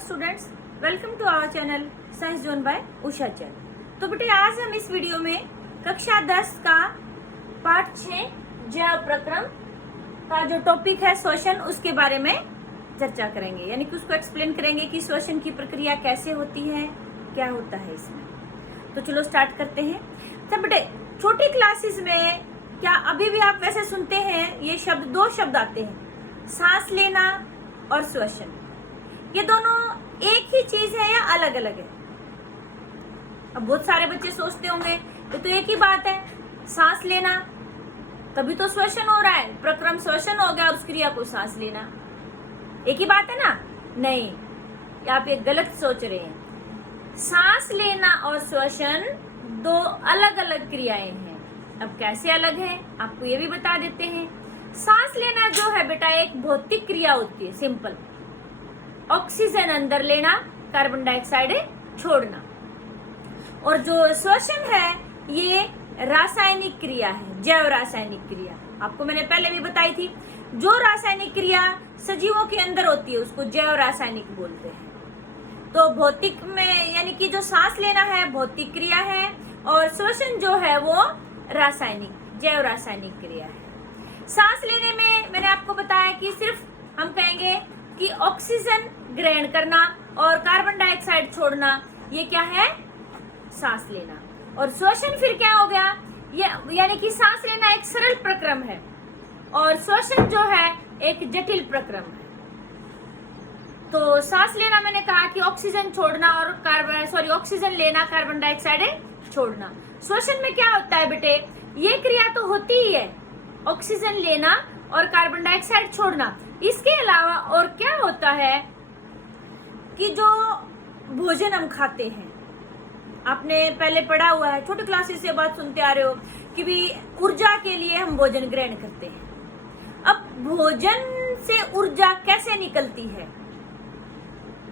Students, welcome to our channel science zone by Usha Chain. तो बेटे आज हम इस वीडियो में कक्षा 10 का पाठ 6 जैव प्रक्रम का जो टॉपिक है श्वसन, उसके बारे में चर्चा करेंगे, यानी कि उसको एक्सप्लेन करेंगे कि श्वसन की प्रक्रिया कैसे होती है, क्या होता है इसमें। तो चलो स्टार्ट करते हैं। तो बेटे छोटी क्लासेस में क्या अभी भी आप वैसे सुनते हैं, ये शब्द दो शब्द आते हैं, सांस लेना और श्वसन। ये दोनों एक ही चीज है या अलग अलग है? अब बहुत सारे बच्चे सोचते होंगे ये तो एक ही बात है, सांस लेना तभी तो श्वसन हो रहा है, प्रक्रम श्वसन हो गया, उस क्रिया को सांस लेना एक ही बात है ना। नहीं, आप ये गलत सोच रहे हैं। सांस लेना और श्वसन दो अलग अलग क्रियाएं हैं। अब कैसे अलग है आपको ये भी बता देते हैं। सांस लेना जो है बेटा एक भौतिक क्रिया होती है, सिंपल, ऑक्सीजन अंदर लेना, कार्बन डाइऑक्साइड छोड़ना। और जो श्वसन है ये रासायनिक क्रिया है, जैव रासायनिक क्रिया। आपको मैंने पहले भी बताई थी, जो रासायनिक क्रिया सजीवों के अंदर होती है उसको जैव रासायनिक बोलते हैं। तो भौतिक में यानी कि जो सांस लेना है भौतिक क्रिया है और श्वसन जो है वो रासायनिक, जैव रासायनिक क्रिया है। सांस लेने में मैंने आपको बताया कि सिर्फ हम कहेंगे कि ऑक्सीजन ग्रहण करना और कार्बन डाइऑक्साइड छोड़ना, ये क्या है? सांस लेना। और श्वसन फिर क्या हो गया? ये यानी कि सांस लेना एक सरल प्रक्रम है और श्वसन जो है एक जटिल प्रक्रम है। तो सांस लेना मैंने कहा कि ऑक्सीजन छोड़ना और ऑक्सीजन लेना, कार्बन डाइऑक्साइड छोड़ना। श्वसन में क्या होता है बेटे? ये क्रिया तो होती ही है, ऑक्सीजन लेना और कार्बन डाइऑक्साइड छोड़ना। इसके अलावा और क्या होता है कि जो भोजन हम खाते हैं, आपने पहले पढ़ा हुआ है, छोटी क्लासेस से बात सुनते आ रहे हो कि भी ऊर्जा के लिए हम भोजन ग्रहण करते हैं। अब भोजन से ऊर्जा कैसे निकलती है,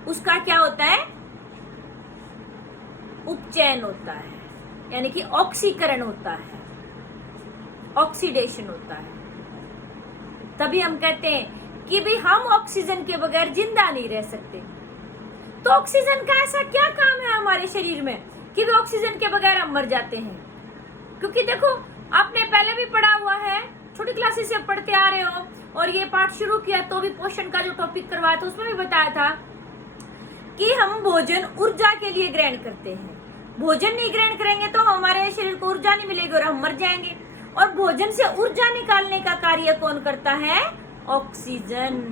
उसका क्या होता है? उपचयन होता है, यानी कि ऑक्सीकरण होता है, ऑक्सीडेशन होता है। तभी हम कहते हैं कि भी हम ऑक्सीजन के बगैर जिंदा नहीं रह सकते। तो ऑक्सीजन का ऐसा क्या काम है हमारे शरीर में कि भी ऑक्सीजन के बगैर हम मर जाते हैं? क्योंकि देखो आपने पहले भी पढ़ा हुआ है, छोटी क्लासेस से पढ़ते आ रहे हो, और ये पाठ शुरू किया तो भी पोषण का जो टॉपिक करवाया था उसमें भी बताया था कि हम भोजन ऊर्जा के लिए ग्रहण करते हैं। भोजन नहीं ग्रहण करेंगे तो हमारे शरीर को ऊर्जा नहीं मिलेगी और हम मर जाएंगे। और भोजन से ऊर्जा निकालने का कार्य कौन करता है? ऑक्सीजन।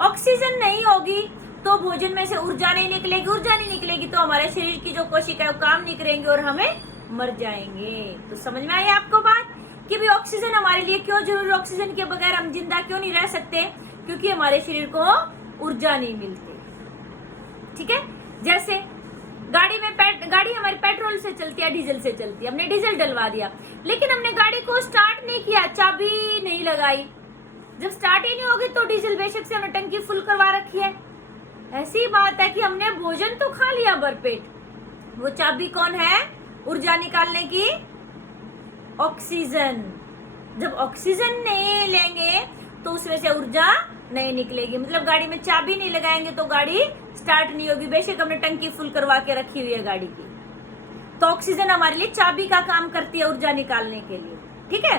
ऑक्सीजन नहीं होगी तो भोजन में से ऊर्जा नहीं निकलेगी, ऊर्जा नहीं निकलेगी तो हमारे शरीर की जो कोशिका है वो काम नहीं करेंगे और हमें मर जाएंगे। तो समझ में आई आपको बात कि भी ऑक्सीजन हमारे लिए क्यों जरूरी? ऑक्सीजन के बगैर हम जिंदा क्यों नहीं रह सकते? क्योंकि हमारे शरीर को ऊर्जा नहीं मिलती। ठीक है, जैसे गाड़ी हमारी पेट्रोल से चलती है, डीजल से चलती है। हमने डीजल डलवा दिया लेकिन हमने गाड़ी को स्टार्ट नहीं किया, चाबी नहीं लगाई। जब स्टार्ट ही नहीं होगी तो डीजल बेशक से हमने टंकी फुल करवा रखी है। ऐसी बात है कि हमने भोजन तो खा लिया भरपेट, वो चाबी कौन है ऊर्जा निकालने की? ऑक्सीजन। जब ऑक्सीजन नहीं लेंगे तो उसमें से ऊर्जा नहीं निकलेगी, मतलब गाड़ी में चाबी नहीं लगाएंगे तो गाड़ी स्टार्ट नहीं होगी, बेशक हमने टंकी फुल करवा के रखी हुई है गाड़ी की। तो ऑक्सीजन हमारे लिए चाबी का काम करती है ऊर्जा निकालने के लिए। ठीक है,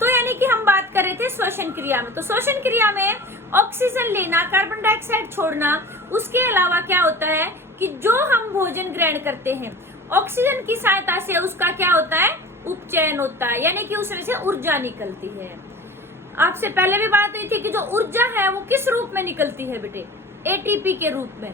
तो यानी कि हम बात कर रहे थे श्वसन क्रिया में। तो श्वसन क्रिया में ऑक्सीजन लेना, कार्बन डाइऑक्साइड छोड़ना, उसके अलावा क्या होता है कि जो हम भोजन ग्रहण करते हैं ऑक्सीजन की सहायता से उसका क्या होता है? उपचयन होता है, यानी कि उसमें से ऊर्जा निकलती है। आपसे पहले भी बात हुई थी कि जो ऊर्जा है वो किस रूप में निकलती है बेटे? एटीपी के रूप में।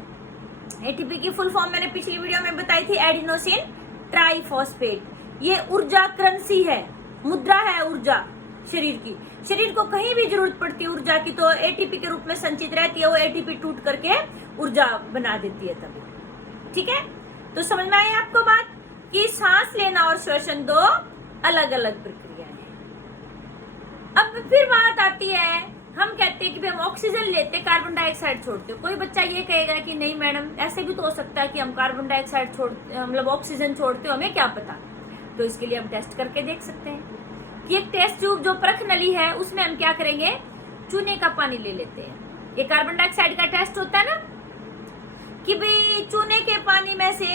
एटीपी की फुल फॉर्म मैंने पिछली वीडियो में बताई थी, एडिनोसिन ट्राइफॉस्फेट। ये ऊर्जा करेंसी है, मुद्रा है ऊर्जा शरीर की। शरीर को कहीं भी जरूरत पड़ती है ऊर्जा की तो एटीपी के रूप में संचित रहती है, वो एटीपी टूट करके ऊर्जा बना देती है तभी। ठीक है, तो समझ में आई आपको बात कि सांस लेना और श्वसन दो अलग अलग प्रक्रिया है। अब फिर बात आती है, हम कहते हैं कि हम ऑक्सीजन लेते, कार्बन डाइऑक्साइड छोड़ते हो। कोई बच्चा ये कहेगा कि नहीं मैडम, ऐसे भी तो हो सकता है कि हम कार्बन डाइऑक्साइड मतलब ऑक्सीजन छोड़ते हो, हमें क्या पता। तो इसके लिए हम टेस्ट करके देख सकते हैं कि एक टेस्ट ट्यूब जो परख नली है उसमें हम क्या करेंगे? चूने का पानी ले लेते हैं। ये कार्बन डाइऑक्साइड का टेस्ट होता है ना, कि भाई चूने के पानी में से,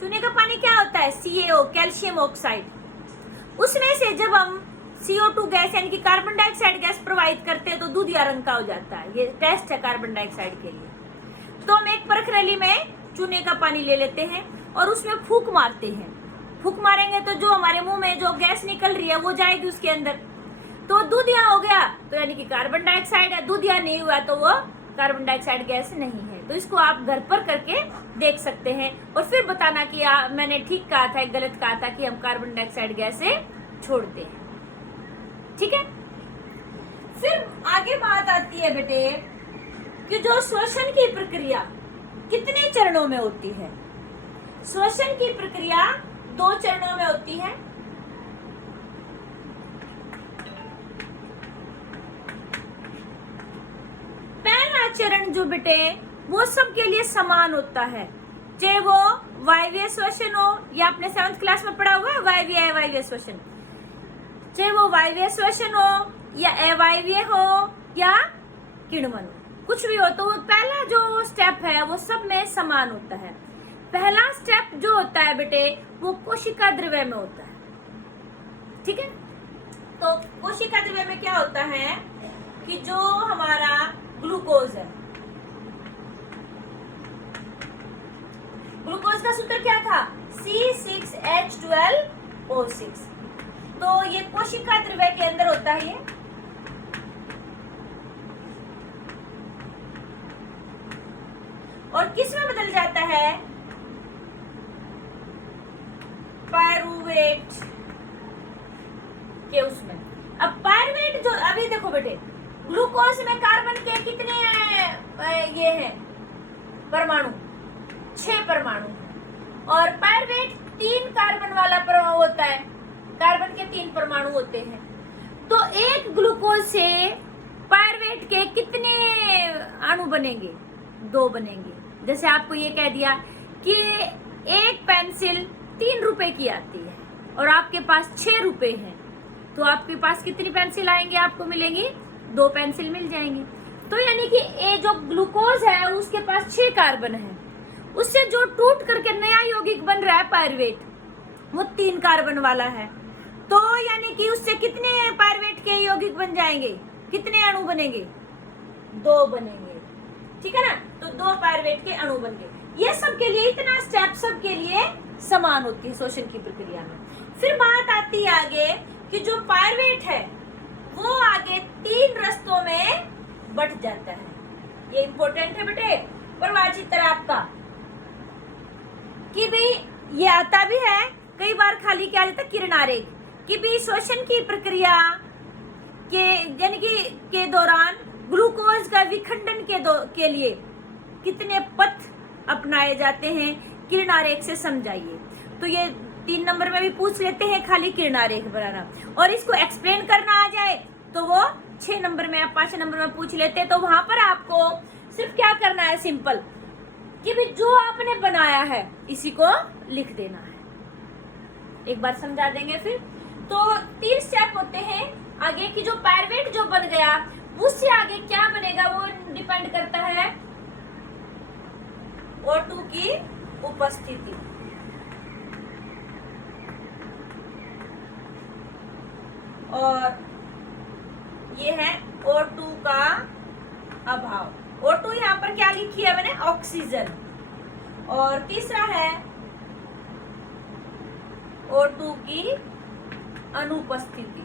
चूने का पानी क्या होता है, CaO, कैल्शियम ऑक्साइड, उसमें से जब हम CO2 गैस यानी कि कार्बन डाइऑक्साइड गैस प्रोवाइड करते हैं तो दूधिया रंग का हो जाता है। ये टेस्ट है कार्बन डाइऑक्साइड के लिए। तो हम एक परखरली में चूने का पानी ले लेते हैं और उसमें फूंक मारते हैं। फूंक मारेंगे तो जो हमारे मुंह में जो गैस निकल रही है वो जाएगी उसके अंदर, तो दूधिया हो गया, तो यानी कि कार्बन डाइऑक्साइड है। दूधिया नहीं हुआ तो वो कार्बन डाइऑक्साइड गैस नहीं है। तो इसको आप घर पर करके देख सकते हैं और फिर बताना कि मैंने ठीक कहा था, गलत कहा था कि हम कार्बन डाइऑक्साइड गैस से छोड़ते हैं। ठीक है, फिर आगे बात आती है बेटे कि जो श्वसन की प्रक्रिया कितने चरणों में होती है। श्वसन की प्रक्रिया 2 चरणों में होती है। पहला चरण जो बेटे वो सबके लिए समान होता है, चाहे वो वायवीय श्वसन हो या आपने 7th क्लास में पढ़ा हुआ है वायवीय अवायवीय श्वसन, चाहे वो वायवीय श्वसन हो या अवायवीय हो या किण्वन हो, कुछ भी हो, तो पहला जो स्टेप है वो सब में समान होता है। पहला स्टेप जो होता है बेटे वो कोशिका द्रव्य में होता है। ठीक है, तो कोशिका द्रव्य में क्या होता है कि जो हमारा ग्लूकोज है, ग्लूकोज का सूत्र क्या था, C6H12O6, तो ये कोशिका द्रव्य के अंदर होता है ये। और किस में बदल जाता है, पायरुवेट के उसमें। अब पायरुवेट जो अभी देखो बेटे, ग्लूकोज में कार्बन के कितने ये हैं परमाणु, 6 परमाणु, और पायरुवेट 3 कार्बन वाला परमाणु होता है, कार्बन के 3 परमाणु होते हैं। तो एक ग्लूकोज से पायरुवेट के कितने अणु बनेंगे, 2 बनेंगे। जैसे आपको ये कह दिया कि एक पेंसिल 3 रुपए की आती है और आपके पास 6 रुपए हैं, तो आपके पास कितनी पेंसिल आएंगे, आपको मिलेंगी 2 पेंसिल मिल जाएंगी। तो यानी कि ये जो ग्लूकोज है उसके पास 6 कार्बन है, उससे जो टूट करके नया यौगिक बन रहा है पायरुवेट वो 3 कार्बन वाला है। तो यानी कि उससे कितने पायरुवेट के यौगिक बन जाएंगे, कितने अणु बनेंगे, 2 बनेंगे। ठीक है ना, तो 2 पायरुवेट के अणु बन गए। ये सबके लिए इतना स्टेप सबके लिए समान होती है श्वसन की प्रक्रिया में। फिर बात आती है आगे कि जो पायरुवेट है वो आगे 3 रस्तों में बट जाता है। ये इंपॉर्टेंट है बेटे प्रवाह चित्र आपका, कि भाई ये आता भी है कई बार खाली क्या आता है किरण आरेख, कि भाई श्वसन की प्रक्रिया के यानी कि के दौरान ग्लूकोज का विखंडन के लिए कितने पथ अपनाए जाते हैं, किरण आरेख से समझाइए। तो ये 3 नंबर में भी पूछ लेते हैं खाली किरण आरेख बनाना, और इसको एक्सप्लेन करना आ जाए तो वो 6 नंबर में या 5 नंबर में पूछ लेते हैं। तो वहां पर आपको सिर्फ क्या करना है, सिंपल कि भी जो आपने बनाया है इसी को लिख देना है। एक बार समझा देंगे फिर। तो 3 स्टेप होते हैं आगे की, जो पायरुवेट जो बन गया उससे आगे क्या बनेगा वो डिपेंड करता है O2 की उपस्थिति, और ये है O2 का अभाव। O2 यहाँ पर क्या लिखी है मैंने, ऑक्सीजन, और तीसरा है O2 की अनुपस्थिति।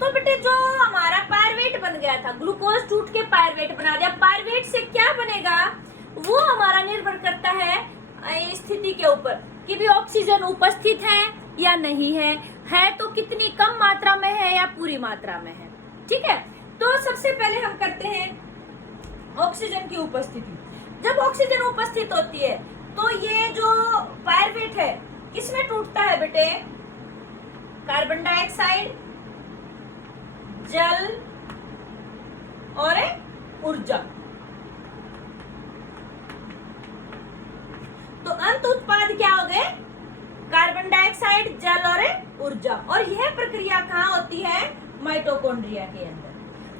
तो बेटे जो हमारा पायरुवेट बन गया था, ग्लूकोज टूट के पायरुवेट बना दिया, पायरुवेट से क्या बनेगा वो हमारा निर्भर करता है स्थिति के ऊपर कि भी ऑक्सीजन उपस्थित है या नहीं है तो कितनी कम मात्रा में है या पूरी मात्रा में है। ठीक है, तो सबसे पहले हम करते हैं ऑक्सीजन की उपस्थिति। जब ऑक्सीजन उपस्थित होती है तो ये जो पायरुवेट है किसमें टूटता है बेटे, कार्बन डाइऑक्साइड, जल और ऊर्जा। तो अंत उत्पाद क्या हो गए, कार्बन डाइऑक्साइड, जल और ऊर्जा। और यह प्रक्रिया कहाँ होती है, माइटोकॉन्ड्रिया के अंदर।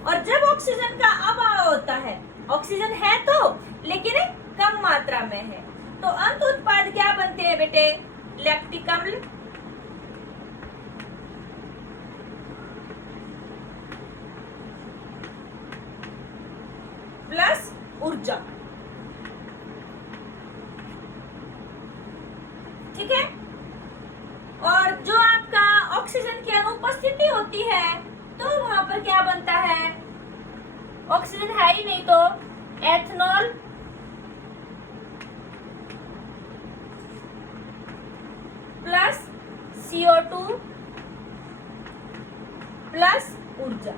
और जब ऑक्सीजन का अभाव होता है, ऑक्सीजन है तो लेकिन कम मात्रा में है, तो अंत उत्पाद क्या बनते हैं बेटे? लैक्टिक अम्ल प्लस ऊर्जा। ठीक है। और जो आपका ऑक्सीजन की अनुपस्थिति होती है तो वहां पर क्या बनता है? ऑक्सीजन है ही नहीं तो एथनॉल प्लस CO2 प्लस ऊर्जा।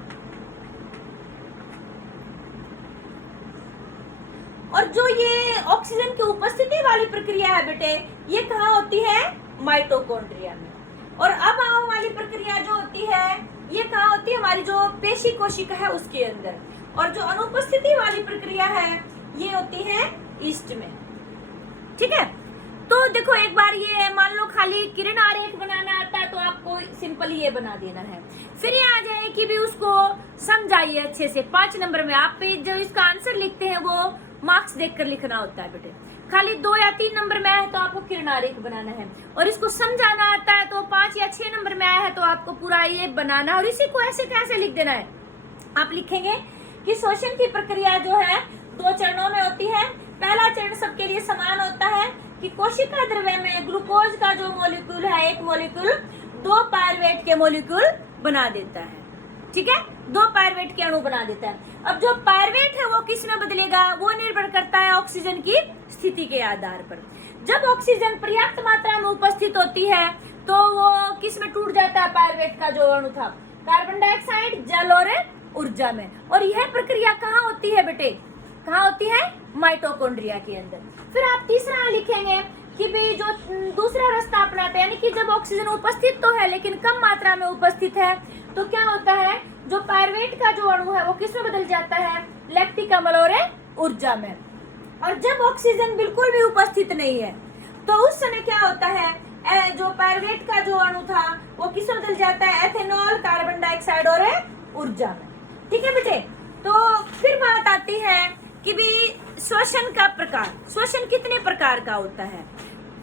और जो ये ऑक्सीजन की उपस्थिति वाली प्रक्रिया है बेटे, ये कहाँ होती है? माइटोकॉन्ड्रिया में। और अभाव वाली प्रक्रिया जो होती है ये कहाँ होती है? हमारी जो पेशी कोशिका है उसके अंदर। और जो अनुपस्थिति वाली प्रक्रिया है ये होती है ईस्ट में। ठीक है। तो देखो एक बार ये मान लो खाली किरण आरेख बनाना आता है तो आपको सिंपली ये बना देना है। फिर ये आ जाए कि भी उसको समझाइए अच्छे से। 5 नंबर में आप पे जो इसका आंसर लिखते हैं वो मार्क्स देखकर लिखना होता है बेटे। खाली 2 या 3 नंबर में आया है तो आपको किरण आरेख बनाना है, और इसको समझाना आता है तो 5 या 6 नंबर में आया है तो आपको पूरा ये बनाना है। और इसी को ऐसे कैसे लिख देना है? आप लिखेंगे कि श्वसन की प्रक्रिया जो है 2 चरणों में होती है। पहला चरण सबके लिए समान होता है कि कोशिका द्रव्य में ग्लूकोज का जो मॉलिक्यूल है, एक मॉलिक्यूल 2 पायरुवेट के मॉलिक्यूल बना देता है। ठीक है, 2 पायरुवेट के अणु बना देता है। अब जो पायरुवेट है वो किस में बदलेगा? वो निर्भर करता है ऑक्सीजन की स्थिति के आधार पर। जब ऑक्सीजन पर्याप्त मात्रा में उपस्थित होती है तो वो किस में टूट जाता है? पायरुवेट का जो अणु था, कार्बन डाइऑक्साइड, जल और ऊर्जा में। और यह प्रक्रिया कहाँ होती है बेटे? कहाँ होती है? माइटोकॉन्ड्रिया के अंदर। फिर आप तीसरा लिखेंगे कि भी जो दूसरा रास्ता अपनाते हैं, यानी कि जब ऑक्सीजन उपस्थित तो है लेकिन कम मात्रा में उपस्थित है, तो क्या होता है? जो पायरुवेट का जो अणु है वो किस में बदल जाता है? लैक्टिक अम्ल और ऊर्जा में। और जब ऑक्सीजन बिल्कुल भी उपस्थित नहीं है तो उस समय क्या होता है? जो पायरुवेट का जो अणु था वो किस में बदल जाता है? एथेनॉल, कार्बन डाइऑक्साइड और ऊर्जा में। ठीक है बेटे। तो फिर बात आती है कि भी श्वसन का प्रकार। श्वसन कितने प्रकार का होता है?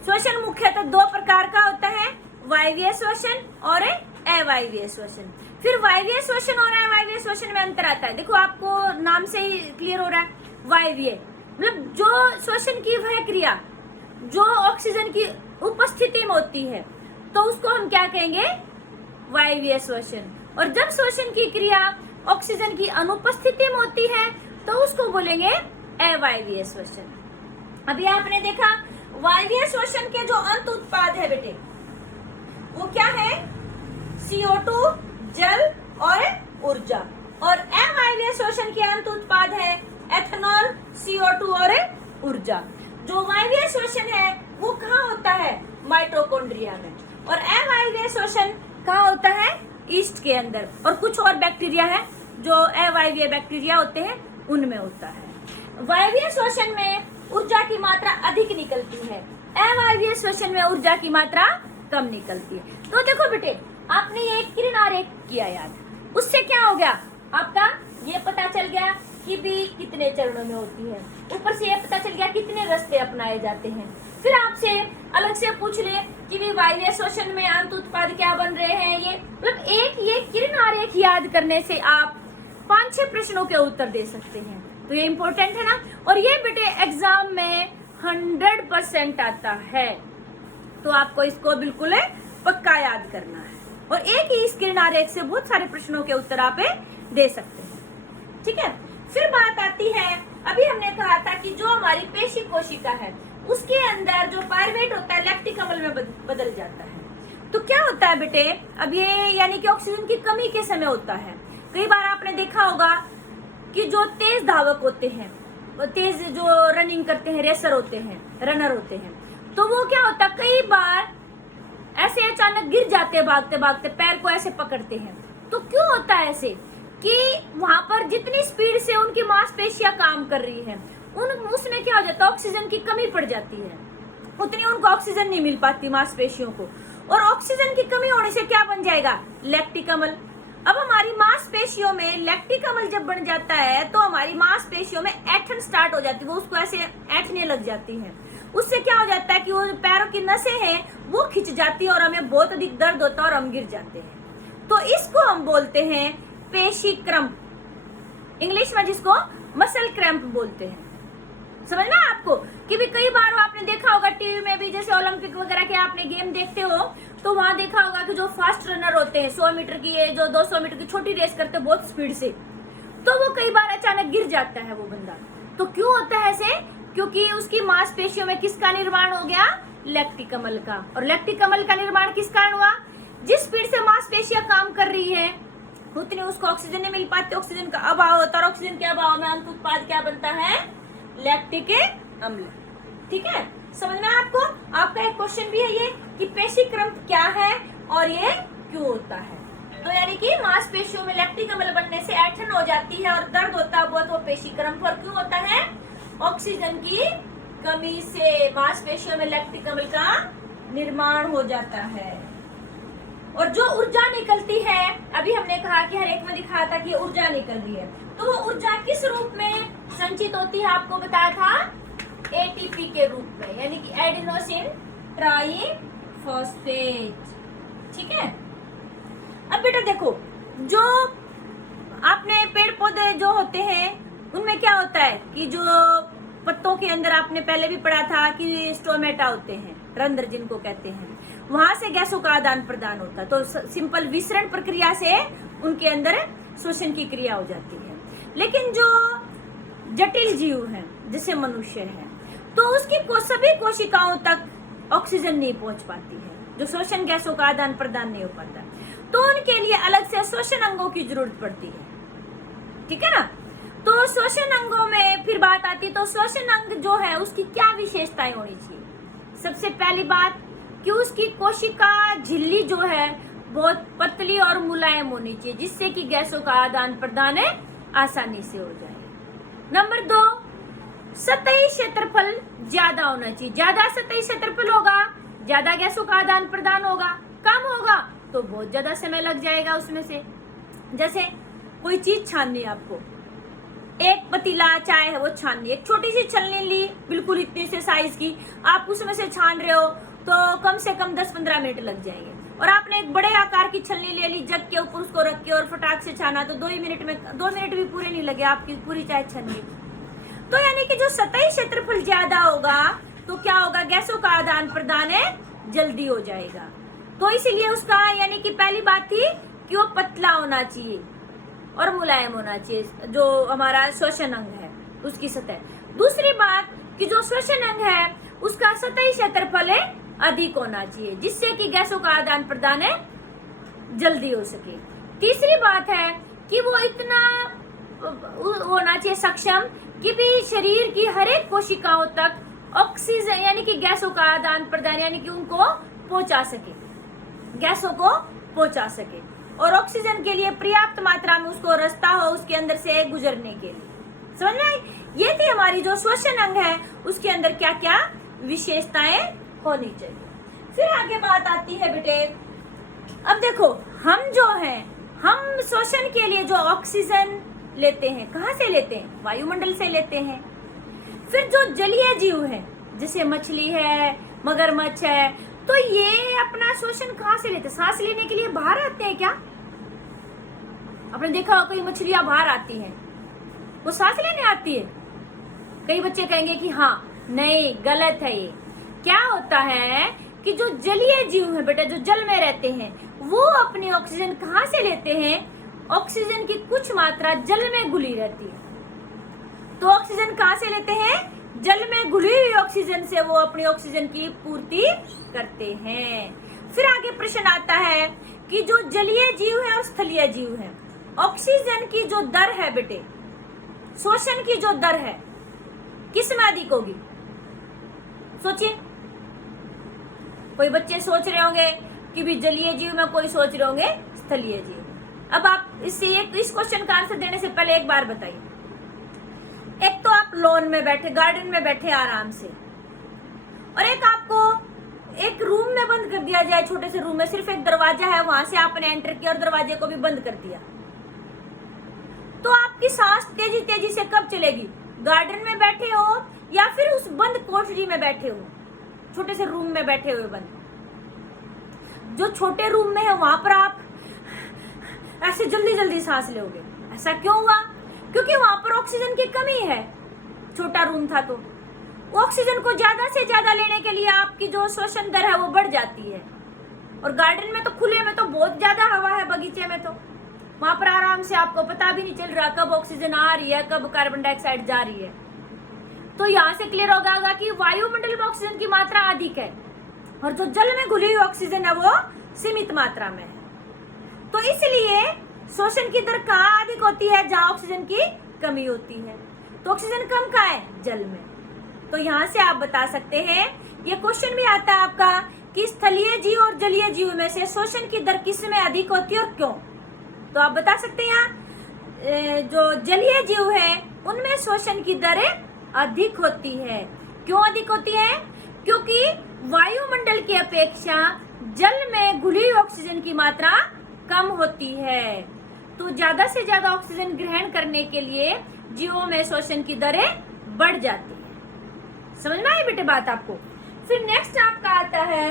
श्वसन मुख्यतः 2 प्रकार का होता है, वायवीय श्वसन और अवायवीय श्वसन। फिर वायवीय श्वसन और अवायवीय श्वसन में अंतर आता है। देखो आपको नाम से ही क्लियर हो रहा है। वायवीय मतलब जो श्वसन की वह क्रिया जो ऑक्सीजन की उपस्थिति में होती है तो उसको हम क्या कहेंगे? वायवीय श्वसन। और जब श्वसन की क्रिया ऑक्सीजन की अनुपस्थिति में होती है तो उसको बोलेंगे अवायवीय श्वसन। अभी आपने देखा वायवीय श्वसन के जो अंत उत्पाद है बेटे वो क्या है? CO2, जल और ऊर्जा। और अवायवीय श्वसन के अंत उत्पाद है एथेनॉल, CO2 और ऊर्जा। जो वायवीय श्वसन है वो कहाँ होता है? माइटोकॉन्ड्रिया में। और अवायवीय श्वसन कहाँ होता है? ईस्ट के अंदर। और कुछ और बैक्टीरिया है जो अवायवीय बैक्टीरिया होते हैं उनमें होता है। वायवीय श्वसन में ऊर्जा की मात्रा अधिक निकलती है, अवायवीय श्वसन में ऊर्जा की मात्रा कम निकलती है। तो देखो बेटे आपने ये किरण आरेख किया याद, उससे क्या हो गया? आपका ये पता चल गया कि भी कितने चरणों में होती है। ऊपर से ये पता चल गया कितने रास्ते अपनाए जाते हैं। फिर आपसे अलग से पूछ ले कि भी वायवीय श्वसन में अंत उत्पाद क्या बन रहे हैं। ये मतलब एक ये किरण आरेख याद करने से आप 5-6 प्रश्नों के उत्तर दे सकते हैं। तो ये इम्पोर्टेंट है ना। और ये बेटे एग्जाम में 100% आता है, तो आपको इसको बिल्कुल पक्का याद करना है। और एक ही किरण आरेख से बहुत सारे प्रश्नों के उत्तर आप दे सकते हैं। ठीक है। फिर बात आती है, अभी हमने कहा था कि जो हमारी पेशी कोशिका है उसके अंदर जो पायरुवेट होता है लैक्टिक अम्ल में बदल जाता है। तो क्या होता है बेटे? अब ये यानी कि ऑक्सीजन की कमी के समय होता है। कई बार आपने देखा होगा कि जो तेज धावक होते हैं, तेज जो रनिंग करते हैं, रेसर होते हैं, रनर होते हैं, तो वो क्या होता है कई बार ऐसे अचानक गिर जाते हैं भागते भागते, पैर को ऐसे पकड़ते हैं। तो क्यों होता है ऐसे? कि वहां पर जितनी स्पीड से उनकी मांसपेशियां काम कर रही है उसमें क्या हो जाता है? ऑक्सीजन की कमी पड़ जाती है, उतनी उनको ऑक्सीजन नहीं मिल पाती मांसपेशियों को। और ऑक्सीजन की कमी होने से क्या बन जाएगा? लैक्टिक अम्ल। अब हमारी मांसपेशियों में लैक्टिक अम्ल जब बन जाता है तो हमारी मांसपेशियों में ऐंठन स्टार्ट हो जाती है, वो उसको ऐसे ऐंठने लग जाती है। उससे क्या हो जाता है कि वो पैरों की नसें हैं वो खिंच जाती है और हमें बहुत अधिक दर्द होता है और हम गिर जाते हैं। तो इसको हम बोलते हैं पेशी क्रम्प, इंग्लिश में जिसको मसल क्रैम्प बोलते हैं। समझ में आपको कि भी कई बार आपने देखा होगा टीवी में भी, जैसे ओलंपिक वगैरह के आपने गेम देखते हो तो वहां देखा होगा कि जो फास्ट रनर होते हैं 100 मीटर की, जो 200 मीटर की छोटी रेस करते हैं बहुत स्पीड से, तो वो कई बार अचानक गिर जाता है वो बंदा। तो क्यों होता है ऐसे? क्योंकि उसकी मांसपेशियों में किसका निर्माण हो गया? लैक्टिक अम्ल का। और लैक्टिक अम्ल का निर्माण किस कारण हुआ? जिस स्पीड से मांसपेशियां काम कर रही है उतनी उसको ऑक्सीजन नहीं मिल पाती, ऑक्सीजन का अभाव होता है, ऑक्सीजन के अभाव में अंत उत्पाद क्या बनता है? लैक्टिक अम्ल। ठीक है, समझ में आपको? आपका एक क्वेश्चन भी है ये कि पेशी क्रम्प क्या है और ये क्यों होता है। तो यानी कि मांसपेशियों में लैक्टिक अम्ल बनने से ऐंठन हो जाती है और दर्द होता है बहुत, वो पेशी क्रम्प। और क्यों होता है? ऑक्सीजन की कमी से मांसपेशियों में लैक्टिक अम्ल का निर्माण हो जाता है। और जो ऊर्जा निकलती है, अभी हमने कहा कि हर एक में दिखाया था कि ऊर्जा निकल रही है, तो वो ऊर्जा किस रूप में संचित होती है? आपको बताया था एटीपी के रूप में, यानी कि एडिनोसिन ट्राइफॉस्फेट। ठीक है, अब बेटा देखो, जो आपने पेड़ पौधे जो होते हैं उनमें क्या होता है कि जो पत्तों के अंदर आपने पहले भी पढ़ा था कि स्टोमेटा होते हैं, रंध्र जिनको कहते हैं, वहां से गैसों का आदान प्रदान होता है। तो सिंपल विसरण प्रक्रिया से उनके अंदर श्वसन की क्रिया हो जाती है। लेकिन जो जटिल जीव है जैसे मनुष्य है, तो उसकी सभी कोशिकाओं तक ऑक्सीजन नहीं पहुंच पाती है, जो श्वसन गैसों का आदान प्रदान नहीं हो पाता, तो उनके लिए अलग से श्वसन अंगों की जरूरत पड़ती है। ठीक है ना? तो श्वसन अंगों में फिर बात आती है, तो श्वसन अंग जो है उसकी क्या विशेषताएं होनी चाहिए? सबसे पहली बात कि उसकी कोशिका झिल्ली जो है बहुत पतली और मुलायम होनी चाहिए, जिससे कि गैसों का आदान प्रदान आसानी से हो जाए। नंबर 2, सतही क्षेत्रफल ज्यादा होना चाहिए। ज्यादा सतही क्षेत्रफल होगा, ज्यादा गैसों का आदान प्रदान होगा, कम होगा तो बहुत ज्यादा समय लग जाएगा उसमें से। जैसे कोई चीज छाननी है आपको, एक पतीला चाय है वो छाननी, एक छोटी सी छलनी ली बिल्कुल इतनी से साइज की, आप उसमें से छान रहे हो तो कम से कम 10-15 मिनट लग जाएंगे। और आपने एक बड़े आकार की छलनी ले ली, जग के ऊपर उसको रख के और फटाक से छाना, तो 2 मिनट में 2 मिनट भी पूरे नहीं लगे, आपकी पूरी चाय छन गई। तो यानी कि जो सतही क्षेत्रफल ज्यादा होगा तो क्या होगा? गैसों का आदान प्रदान जल्दी हो जाएगा। तो इसीलिए उसका यानी कि पहली बात थी कि वो पतला होना चाहिए और मुलायम होना चाहिए, जो हमारा श्वसन अंग है उसकी सतह। दूसरी बात कि जो श्वसन अंग है उसका सतही क्षेत्रफल अधिक होना चाहिए, जिससे कि गैसों का आदान प्रदान जल्दी हो सके। तीसरी बात है कि वो इतना होना चाहिए सक्षम कि भी शरीर की हर एक कोशिकाओं तक ऑक्सीजन यानी कि गैसों का आदान प्रदान यानी कि उनको पहुंचा सके, गैसों को पहुंचा सके, और ऑक्सीजन के लिए पर्याप्त मात्रा में उसको रास्ता हो उसके अंदर से गुजरने के लिए। समझ में आई? ये थी हमारी जो श्वसन अंग है उसके अंदर क्या क्या विशेषताएं होनी चाहिए। फिर आगे बात आती है बेटे, अब देखो हम जो हैं, हम श्वसन के लिए जो ऑक्सीजन लेते हैं कहाँ से लेते हैं? वायुमंडल से लेते हैं। फिर जो जलीय जीव है जैसे मछली है, मगरमच्छ है, तो ये अपना श्वसन कहाँ से लेते हैं? सांस लेने के लिए बाहर आते हैं क्या? आपने देखा हो कई मछलियां बाहर आती हैं, वो सांस लेने आती है। कई बच्चे कहेंगे कि हाँ, नहीं, गलत है ये। क्या होता है कि जो जलीय जीव है बेटा, जो जल में रहते हैं, वो अपनी ऑक्सीजन कहाँ से लेते हैं? ऑक्सीजन की कुछ मात्रा जल में घुली रहती है। तो ऑक्सीजन कहाँ से लेते हैं? जल में घुली हुई ऑक्सीजन से वो अपनी ऑक्सीजन की पूर्ति करते हैं। फिर आगे प्रश्न आता है कि जो जलीय जीव है और स्थलीय जीव है, ऑक्सीजन की जो दर है बेटे, श्वसन की जो दर है, किस में अधिक होगी? सोचिए। कोई बच्चे सोच रहे होंगे कि भी जलीय जीव में, कोई सोच रहे होंगे स्थलीय जीव। अब आप इस क्वेश्चन का आंसर देने से पहले एक बार बताइए, तो आप लॉन में बैठे, गार्डन में बैठे आराम से, और एक आपको एक रूम में बंद कर दिया जाए, छोटे से रूम में सिर्फ एक दरवाजा है, वहां से आपने एंटर किया और दरवाजे को भी बंद कर दिया, तो आपकी सांस तेजी तेजी से कब चलेगी? गार्डन में बैठे हो या फिर उस बंद कोठरी में बैठे हो, छोटे से रूम में बैठे हुए बंद। जो छोटे रूम में है वहां पर आप ऐसे जल्दी जल्दी सांस लोगे। ऐसा क्यों हुआ? क्योंकि वहां पर ऑक्सीजन की कमी है। छोटा रूम था तो ऑक्सीजन को ज्यादा से ज्यादा लेने के लिए आपकी जो श्वसन दर है वो बढ़ जाती है। और गार्डन में तो खुले में तो बहुत ज्यादा हवा है, बगीचे में तो वहां पर आराम से आपको पता भी नहीं चल रहा कब ऑक्सीजन आ रही है, कब कार्बन डाइऑक्साइड जा रही है। तो यहाँ से क्लियर होगा कि वायुमंडल में ऑक्सीजन की मात्रा अधिक है और जो जल में घुली हुई ऑक्सीजन है वो सीमित मात्रा में है। तो इसलिए श्वसन की दर कहाँ अधिक होती है? जहाँ ऑक्सीजन की कमी होती है। तो ऑक्सीजन कम कहाँ है? जल में। तो यहाँ से आप बता सकते हैं, ये क्वेश्चन भी आता है आपका कि स्थलीय जीव और जलीय जीव में से श्वसन की दर किस में अधिक होती है और क्यों? तो आप बता सकते हैं यहाँ जो जलीय जीव है उनमें श्वसन की दरें अधिक होती है। क्यों अधिक होती है? क्योंकि वायुमंडल की अपेक्षा जल में घुली हुई ऑक्सीजन की मात्रा कम होती है। तो ज्यादा से ज्यादा ऑक्सीजन ग्रहण करने के लिए जीवों में श्वसन की दरें बढ़ जाती है। समझ में आई बेटे बात आपको? फिर नेक्स्ट आपका आता है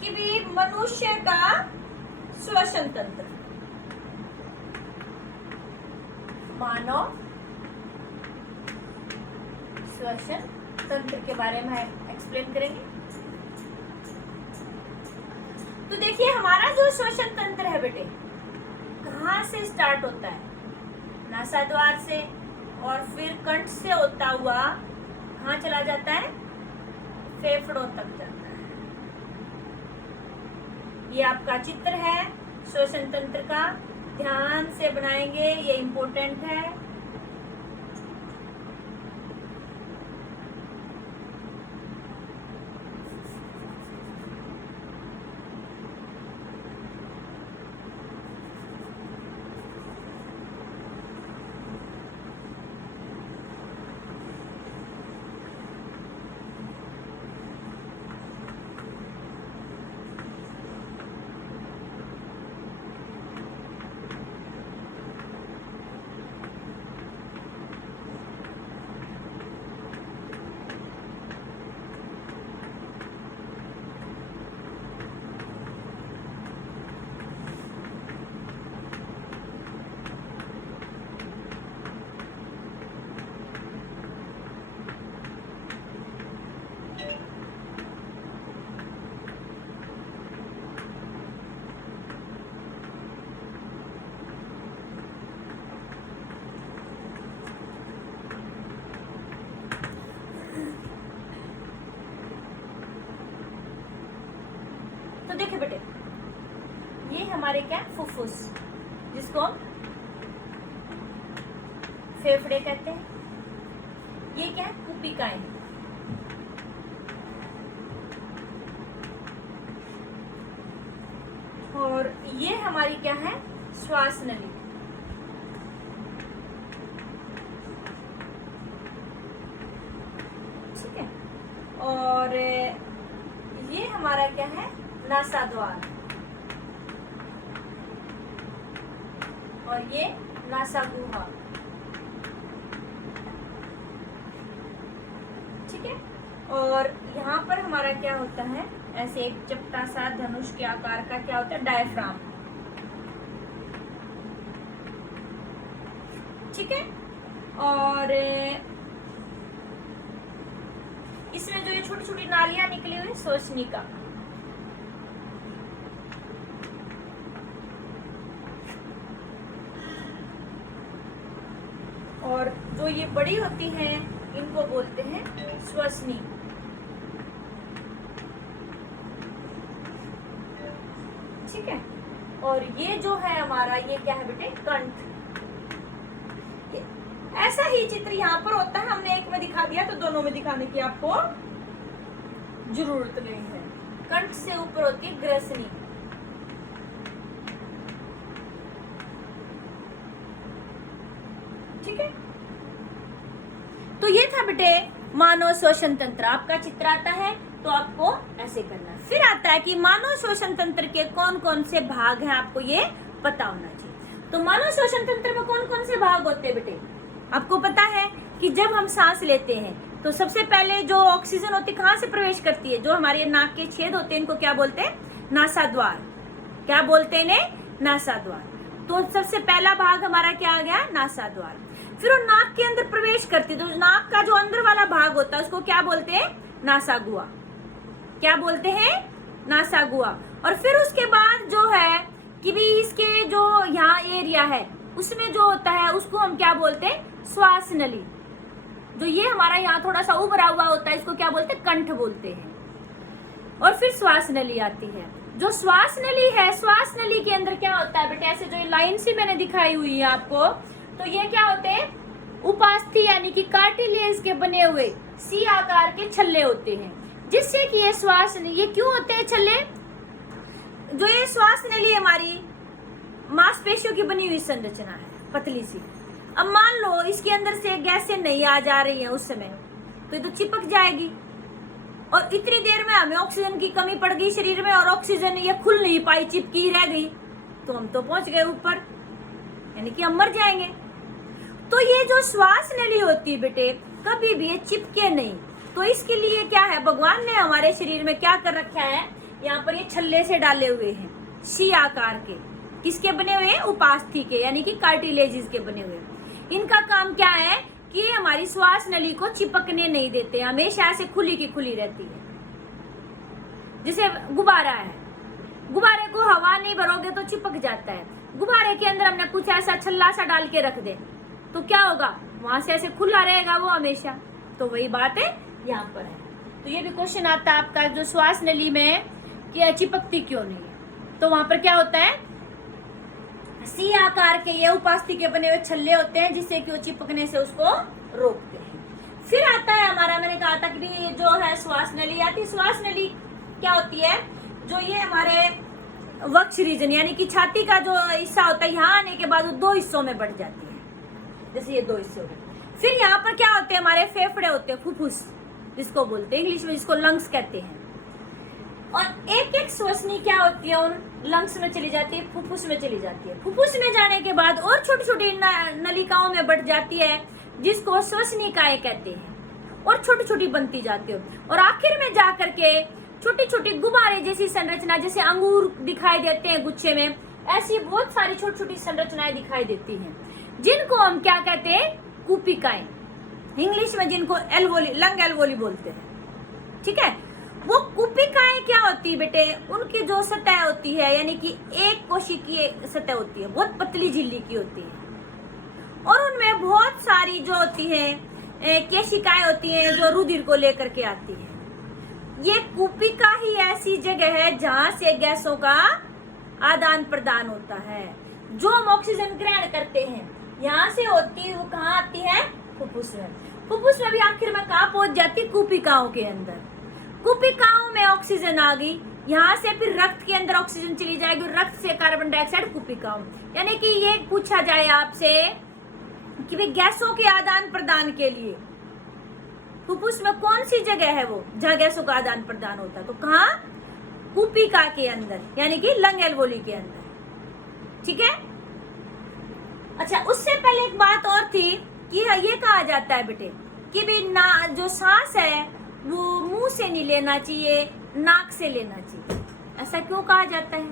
कि भी मनुष्य का श्वसन तंत्र, मानव श्वसन तंत्र के बारे में एक्सप्लेन करेंगे। तो देखिए हमारा जो श्वसन तंत्र है बेटे कहाँ से स्टार्ट होता है? नासाद्वार से, और फिर कंठ से होता हुआ कहाँ चला जाता है? फेफड़ों तक जाता है। ये आपका चित्र है श्वसन तंत्र का, ध्यान से बनाएंगे, ये इम्पोर्टेंट है। तो देखिए बेटे ये हमारे क्या फुफ्फुस, जिसको फेफड़े कहते हैं। ये क्या है? कुपिकाएं। और ये हमारी क्या है? श्वास नली। ठीक है। और ये हमारा क्या है? नासाद्वार। और ये नासागुहा। ठीक है। और यहाँ पर हमारा क्या होता है? ऐसे एक चपटा सा धनुष के आकार का क्या होता है? डायफ्राम। ठीक है। और इसमें जो ये छोटी छोटी नालियां निकली हुई श्वसनिका। और जो ये बड़ी होती हैं इनको बोलते हैं श्वसनी। ठीक है। और ये जो है हमारा ये क्या है बेटे? कंठ। ऐसा ही चित्र यहाँ पर होता है, हमने एक में दिखा दिया तो दोनों में दिखाने की आपको जरूरत नहीं है। कंठ से ऊपर होती है ग्रसनी। ठीक है। तो ये था बेटे मानव श्वसन तंत्र। आपका चित्र आता है तो तो आपको ऐसे करना है। फिर आता है कि मानव श्वसन तंत्र के कौन कौन से भाग हैं, आपको ये पता होना चाहिए। तो मानव श्वसन तंत्र में कौन कौन से भाग होते हैं बेटे? आपको पता है कि जब हम सांस लेते हैं तो सबसे पहले जो ऑक्सीजन होती है कहाँ से प्रवेश करती है? जो हमारे नाक के छेद होते हैं इनको क्या बोलते हैं? नासाद्वार। क्या बोलते हैं इन्हें? नासाद्वार। तो सबसे पहला भाग हमारा क्या आ गया? नासाद्वार। फिर वो नाक के अंदर प्रवेश करती है, तो नाक का जो अंदर वाला भाग होता है उसको क्या बोलते हैं? नासागुआ। क्या बोलते हैं? नासागुआ। और फिर उसके बाद जो है कि भी इसके जो यहाँ एरिया है उसमें जो होता है उसको हम क्या बोलते हैं? श्वास नली। जो ये हमारा यहाँ थोड़ा सा उभरा हुआ होता है इसको क्या बोलते हैं? कंठ बोलते हैं। और फिर श्वास नली आती है। जो श्वास नली है, श्वास नली के अंदर क्या होता है बेटे? ऐसे जो लाइन सी मैंने दिखाई हुई है आपको, तो ये क्या होते हैं? उपास्थि यानी कि कार्टिलेज के बने हुए सी आकार के छल्ले होते हैं, जिससे कि ये श्वास, ये क्यों होते हैं छल्ले? जो ये श्वास नली हमारी मांसपेशियों की बनी हुई संरचना है, पतली सी। अब मान लो इसके अंदर से गैसें नहीं आ जा रही हैं उस समय, तो ये तो चिपक जाएगी, और इतनी देर में हमें ऑक्सीजन की कमी पड़ गई शरीर में और ऑक्सीजन ये खुल नहीं पाई, चिपकी रह गई, तो हम तो पहुंच गए ऊपर, यानी कि हम मर जाएंगे। तो ये जो श्वास नली होती है बेटे, कभी भी ये चिपके नहीं। तो इसके लिए क्या है, भगवान ने हमारे शरीर में क्या कर रखा है? यहाँ पर ये छल्ले से डाले हुए हैं, सी आकार के। किसके बने हुए हैं? उपास्थि के, यानी कि कार्टिलेजिस के बने हुए। इनका काम क्या है कि हमारी श्वास नली को चिपकने नहीं देते, हमेशा ऐसे खुली की खुली रहती है। जैसे गुब्बारा है, गुब्बारे को हवा नहीं भरोगे तो चिपक जाता है। गुब्बारे के अंदर हमने कुछ ऐसा छल्ला सा डाल के रख दे तो क्या होगा? वहां से ऐसे खुला रहेगा वो हमेशा। तो वही बात है यहाँ पर है। तो ये भी क्वेश्चन आता है आपका, जो श्वास नली में कि चिपकती क्यों नहीं है? तो वहां पर क्या होता है? सी आकार के ये उपास्थि के बने हुए छल्ले होते हैं, जिससे कि वो चिपकने से उसको रोकते हैं। फिर आता है हमारा, मैंने कहा था कि जो है श्वास नली आती है। श्वास नली क्या होती है? जो ये हमारे वक्ष रीजन यानी कि छाती का जो हिस्सा होता है, यहाँ आने के बाद वो दो हिस्सों में बढ़ जाती है, जैसे ये दो हिस्से हो गए। फिर यहाँ पर क्या होते हैं? हमारे फेफड़े होते हैं, फुफ्फुस जिसको बोलते हैं, इंग्लिश में जिसको लंग्स कहते हैं। और एक एक श्वसनी क्या होती है? उन लंग्स में चली जाती है, फुफ्फुस में चली जाती है। फुफ्फुस में जाने के बाद और छोटी छोटी नलिकाओं में बढ़ जाती है, जिसको श्वसनिकाएं कहते हैं, और छोटी छोटी बनती जाती है। और आखिर में जाकर के छोटी छोटी गुब्बारे जैसी संरचना, जैसे अंगूर दिखाई देते हैं गुच्छे में, ऐसी बहुत सारी छोटी छोटी संरचनाएं दिखाई देती हैं, जिनको हम क्या कहते हैं? कूपिकाएं, इंग्लिश में जिनको एल्वोली, लंग एल्वोली बोलते हैं। ठीक है, वो कूपिकाएं क्या होती है बेटे? उनकी जो सतह होती है, यानी कि एक कोशिकीय सतह होती है, बहुत पतली झिल्ली की होती है, और उनमें बहुत सारी जो होती है केशिकाएं होती हैं, जो रुधिर को लेकर के आती है। ये कूपिका ही ऐसी जगह है जहां से गैसों का आदान प्रदान होता है, जो हम ऑक्सीजन ग्रहण करते हैं। यहाँ से होती है, वो कहाँ आती है? फुफ्फुस में। फुफ्फुस में भी आखिर में कहाँ पहुंच जाती है? कूपिकाओं के अंदर। कूपिकाओं में ऑक्सीजन आ गई, यहाँ से फिर रक्त के अंदर ऑक्सीजन चली जाएगी, रक्त से कार्बन डाइऑक्साइड कूपिकाओं। यानी कि ये पूछा जाए आपसे कि भाई गैसों के आदान प्रदान के लिए फुफ्फुस में कौन सी जगह है वो जहाँ गैसों का आदान प्रदान होता है? तो कहाँ? कूपिका के अंदर, यानी कि लंग एल्वोली के अंदर। ठीक है। अच्छा, उससे पहले एक बात और थी कि ये कहा जाता है बेटे कि भाई ना, जो सांस है वो मुंह से नहीं लेना चाहिए, नाक से लेना चाहिए। ऐसा क्यों कहा जाता है?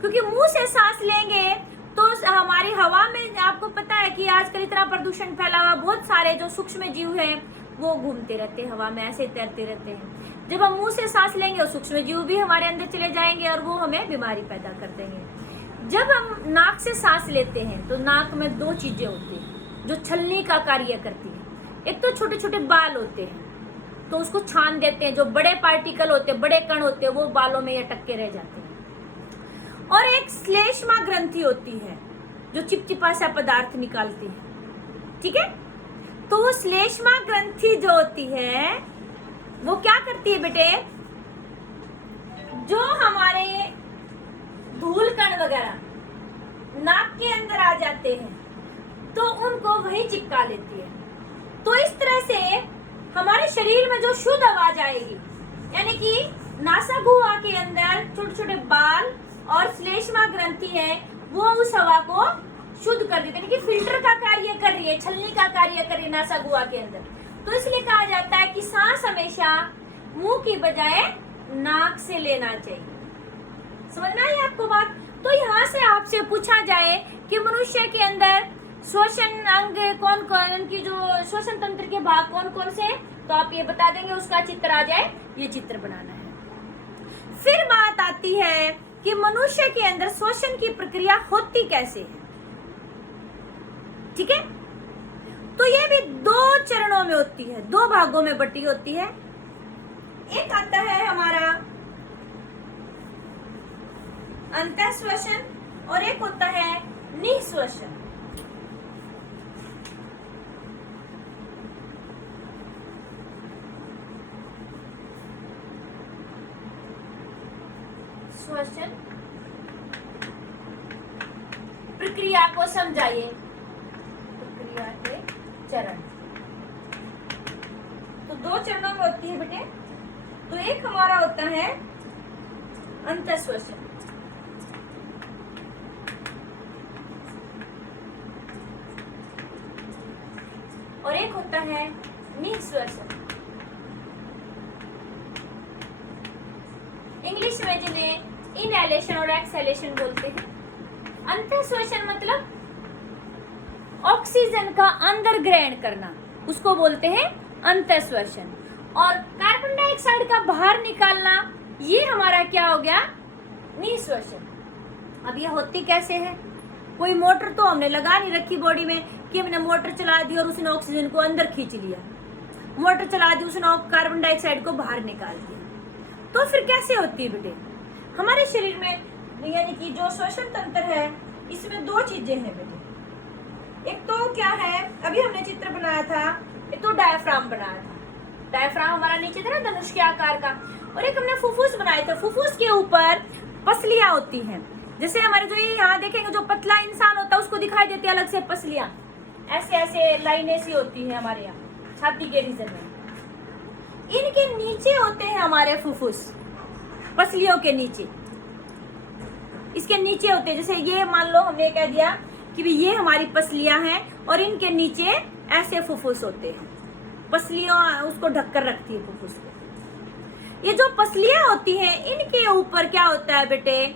क्योंकि मुंह से सांस लेंगे तो हमारी हवा में, आपको पता है कि आजकल इतना प्रदूषण फैला हुआ, बहुत सारे जो सूक्ष्म जीव हैं वो घूमते रहते हैं हवा में, ऐसे तैरते रहते हैं। जब हम मुंह से सांस लेंगे और सूक्ष्म जीव भी हमारे अंदर चले जाएंगे और वो हमें बीमारी पैदा कर देंगे। जब हम नाक से सांस लेते हैं तो नाक में दो चीजें होती हैं जो छलनी का कार्य करती है। एक तो छोटे छोटे बाल होते हैं, तो उसको छान देते हैं, जो बड़े पार्टिकल होते हैं, बड़े कण होते हैं, वो बालों में अटक के रह जाते हैं। और एक श्लेष्मा ग्रंथि होती है जो चिपचिपा सा पदार्थ निकालती है। ठीक है, तो वो श्लेष्मा ग्रंथि जो होती है वो क्या करती है बेटे? जो हमारे धूल कण वगैरह नाक के अंदर आ जाते हैं तो उनको वही चिपका लेती है। तो इस तरह से हमारे शरीर में जो शुद्ध आवाज आएगी यानी कि नासागुआ के अंदर छोटे छोटे बाल और श्लेष्मा ग्रंथि है, वो उस हवा को शुद्ध कर देते हैं, यानी कि फिल्टर का कार्य कर रही है, छलनी का कार्य कर रही है नासागुआ के अंदर। तो इसलिए कहा जाता है कि सांस हमेशा मुंह की बजाय नाक से लेना चाहिए। समझना है आपको बात? तो यहाँ से आपसे पूछा जाए कि मनुष्य के अंदर श्वसन अंग कौन कौन की, जो श्वसन तंत्र के भाग कौन कौन से, तो आप ये बता देंगे, उसका चित्र आ जाए, ये चित्र बनाना है। फिर बात आती है कि मनुष्य के अंदर श्वसन की प्रक्रिया होती कैसे है। ठीक है, तो ये भी 2 चरणों में होती है, 2 भागों में बटी होती है। एक आता है हमारा अंतःश्वसन और एक होता है निःश्वसन। श्वसन प्रक्रिया को समझाइए, प्रक्रिया के चरण। तो 2 चरणों में होती है बेटे। तो एक हमारा होता है अंतःश्वसन, और एक होता है निःश्वसन। इंग्लिश में जिन्हें इनहेलेशन और एक्सहेलेशन बोलते हैं। अंतःश्वसन मतलब ऑक्सीजन का अंदर ग्रहण करना, उसको बोलते हैं अंतःश्वसन। और कार्बन डाइऑक्साइड का बाहर निकालना, ये हमारा क्या हो गया, निःश्वसन। अब ये होती कैसे है? कोई मोटर तो हमने लगा नहीं रखी बॉडी में कि हमने मोटर चला दी और उसने ऑक्सीजन को अंदर खींच लिया, मोटर चला दी उसने कार्बन डाइऑक्साइड को बाहर निकाल दिया। तो फिर कैसे होती है बेटे? हमारे शरीर में यानी कि जो श्वसन तंत्र है, इसमें 2 चीजें हैं बेटे। एक तो क्या है, अभी हमने चित्र बनाया था, एक तो डायफ्राम बनाया था, डायफ्राम हमारा नीचे था ना धनुष के आकार का, और एक हमने फुफ्फुस बनाए थे। फुफ्फुस के ऊपर पसलियां होती हैं, जैसे हमारे जो ये यहाँ देखेंगे जो पतला इंसान होता है उसको दिखाई देती है अलग से पसलियां, ऐसे ऐसे लाइनें सी होती है हमारे यहाँ छाती के रीजन में। इनके नीचे होते हैं हमारे फुफ्फुस, पसलियों के नीचे, इसके नीचे होते हैं। जैसे ये मान लो हमने कह दिया कि ये हमारी पसलियां हैं और इनके नीचे ऐसे फुफ्फुस होते हैं, पसलियां उसको ढककर रखती है फुफ्फुस को। ये जो पसलियां होती हैं, इनके ऊपर क्या होता है बेटे,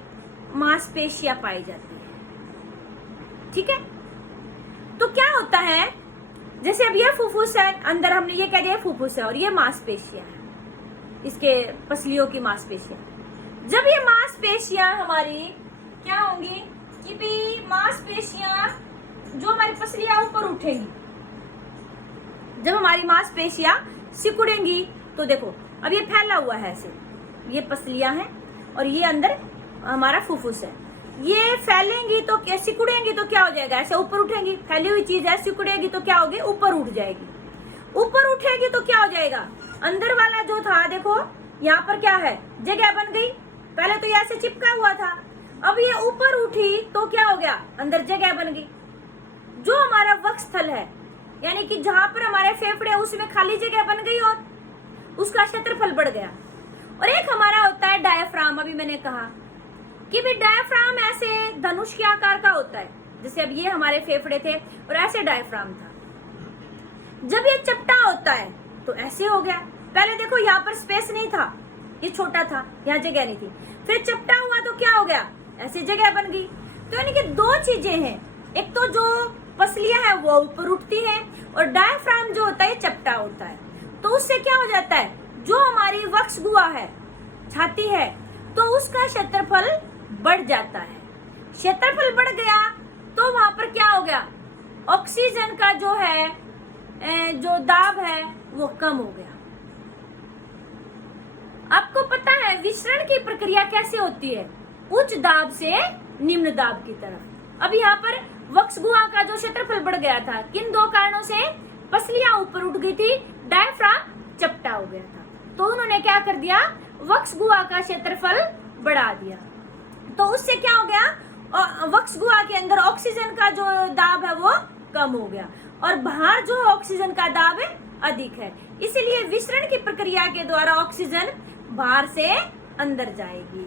मांसपेशियां पाई जाती है। ठीक है, तो क्या होता है, जैसे अब ये फुफ्फुस है, अंदर हमने ये कह दिया फुफ्फुस है और ये मांसपेशियां है, इसके पसलियों की मांसपेशियां। जब ये मांसपेशियां हमारी क्या होंगी कि भी मांसपेशियां, जो हमारी पसलियां ऊपर उठेंगी, जब हमारी मांसपेशियां सिकुड़ेंगी, तो देखो अब ये फैला हुआ है ऐसे, ये पसलियां हैं और ये अंदर हमारा फुफ्फुस है। ये फैलेंगी तो क्या, सिकुड़ेंगी तो क्या हो जाएगा, ऐसे ऊपर उठेंगी, फैली हुई चीज है, सिकुड़ेगी तो क्या होगी, ऊपर उठ जाएगी। ऊपर उठेगी तो क्या हो जाएगा, अंदर वाला जो था देखो यहाँ पर क्या है, जगह बन गई। पहले तो ये ऐसे चिपका हुआ था, अब ये ऊपर उठी तो क्या हो गया, अंदर जगह बन गई। जो हमारा वक्षस्थल है, यानी कि जहां पर हमारे फेफड़े, उसमें खाली जगह बन गई और उसका क्षेत्रफल बढ़ गया। और एक हमारा होता है डायफ्राम। अभी मैंने कहा कि भी डायफ्राम ऐसे धनुष के आकार का होता है, जैसे अब ये हमारे फेफड़े थे और ऐसे डायफ्राम था। जब ये चपटा होता है तो ऐसे हो गया। पहले देखो यहाँ पर स्पेस नहीं था, ये छोटा था, यहाँ जगह नहीं थी, फिर चपटा हुआ तो क्या हो गया, ऐसी जगह बन गई। तो यानी कि 2 चीजें हैं, एक तो जो पसलियां हैं वो ऊपर उठती हैं और डायफ्राम जो होता है चपटा होता है। तो उससे क्या हो जाता है, जो हमारी वक्ष गुहा है, छाती है, तो उसका क्षेत्रफल बढ़ जाता है। क्षेत्रफल बढ़ गया तो वहां पर क्या हो गया, ऑक्सीजन का जो है, जो दाब है वो कम हो गया। आपको पता है विसरण की प्रक्रिया कैसे होती है, उच्च दाब से निम्न दाब की तरफ। अब यहाँ पर वक्ष गुहा का जो क्षेत्रफल बढ़ गया था, किन 2 कारणों से, पसलियां ऊपर उठ गई थी, डायफ्राम चपटा हो गया था। तो उन्होंने क्या कर दिया, वक्ष गुहा का क्षेत्रफल बढ़ा दिया। तो उससे क्या हो गया, वक्ष गुहा के अंदर ऑक्सीजन का जो दाब है वो कम हो गया और बाहर जो ऑक्सीजन का दाब है अधिक है। इसलिए विसरण की प्रक्रिया के द्वारा ऑक्सीजन बाहर से अंदर जाएगी।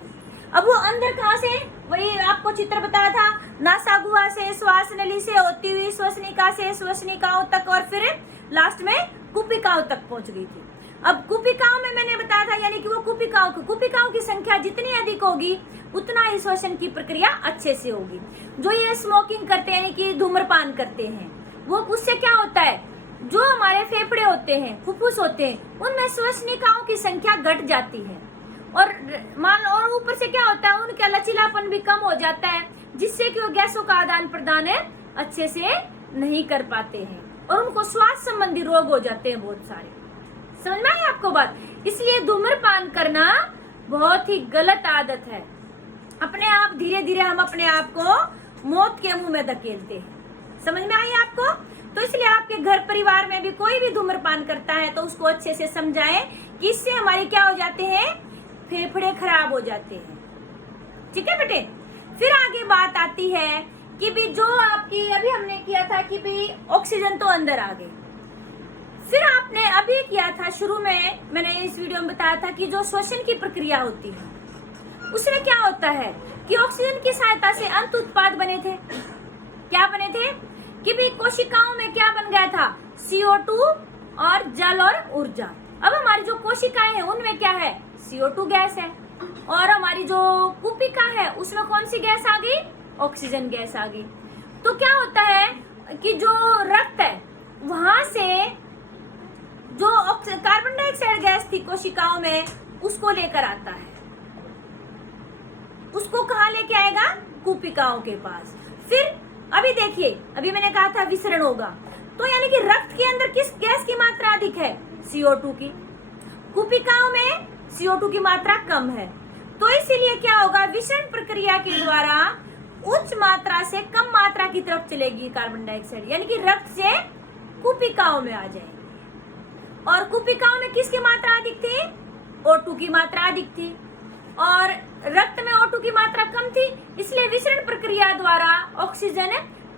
अब वो अंदर कहाँ से, वही आपको चित्र बताया था, नासागुआ से, श्वास नली से होती हुई श्वसनिका से श्वसनिकाओं तक और फिर लास्ट में कुपिकाओं तक पहुंच गई थी। अब कुपिकाओं में मैंने बताया था, यानी कि वो कुपिकाओं की संख्या जितनी अधिक होगी उतना ही श्वसन की प्रक्रिया अच्छे से होगी। जो ये स्मोकिंग करते हैं, यानी कि धूम्रपान करते हैं, वो उससे क्या होता है, जो हमारे फेफड़े होते हैं, फुफ्फुस होते हैं, उनमें श्वसनिकाओं की संख्या घट जाती है और ऊपर से क्या होता है, उनका लचीलापन भी कम हो जाता है, जिससे कि वो गैसों का आदान प्रदान अच्छे से नहीं कर पाते हैं और उनको श्वास संबंधी रोग हो जाते हैं बहुत सारे। समझ में आई आपको बात? इसलिए धूम्रपान करना बहुत ही गलत आदत है। अपने आप धीरे धीरे हम अपने आप को मौत के मुंह में धकेलते हैं। समझ में आई आपको? तो इसलिए आपके घर परिवार में भी कोई भी धूम्रपान करता है तो उसको अच्छे से समझाएं कि इससे हमारी क्या हो जाते हैं, फेफड़े खराब हो जाते हैं। ठीक है बेटे? फिर आगे बात आती है कि भी जो आपकी अभी हमने किया था कि भी ऑक्सीजन तो अंदर आ गई, फिर आपने अभी किया था शुरू में, मैंने इस वीडियो में बताया था कि जो श्वसन की प्रक्रिया होती है उसमें क्या होता है कि ऑक्सीजन की सहायता से अंत उत्पाद बने थे। क्या बने थे कि भी कोशिकाओं में क्या बन गया था, CO2 और जल और ऊर्जा। अब हमारी जो कोशिकाएं हैं उनमें क्या है, CO2 गैस है और हमारी जो कुपिका है उसमें कौन सी गैस आ गई, ऑक्सीजन गैस आ गई। तो क्या होता है कि जो रक्त है वहां से जो कार्बन डाइऑक्साइड गैस थी कोशिकाओं में उसको लेकर आता है, उसको कहाँ लेके आएगा, कुपिकाओं के पास। फिर अभी देखिए, अभी मैंने कहा था विसरण होगा, तो यानी कि रक्त के अंदर किस गैस की मात्रा अधिक है, CO2 की, कुपिकाओं में CO2 की मात्रा कम है। तो इसीलिए क्या होगा, विसरण प्रक्रिया के द्वारा उच्च मात्रा से कम मात्रा की तरफ चलेगी कार्बन डाइऑक्साइड, यानी कि रक्त से कुपिकाओं में आ जाएगी। और कुपिकाओं में किसकी मात्रा अधिक थी, O2 की मात्रा अधिक थी और रक्त में O2 की मात्रा कम थी, इसलिए विसरण प्रक्रिया द्वारा ऑक्सीजन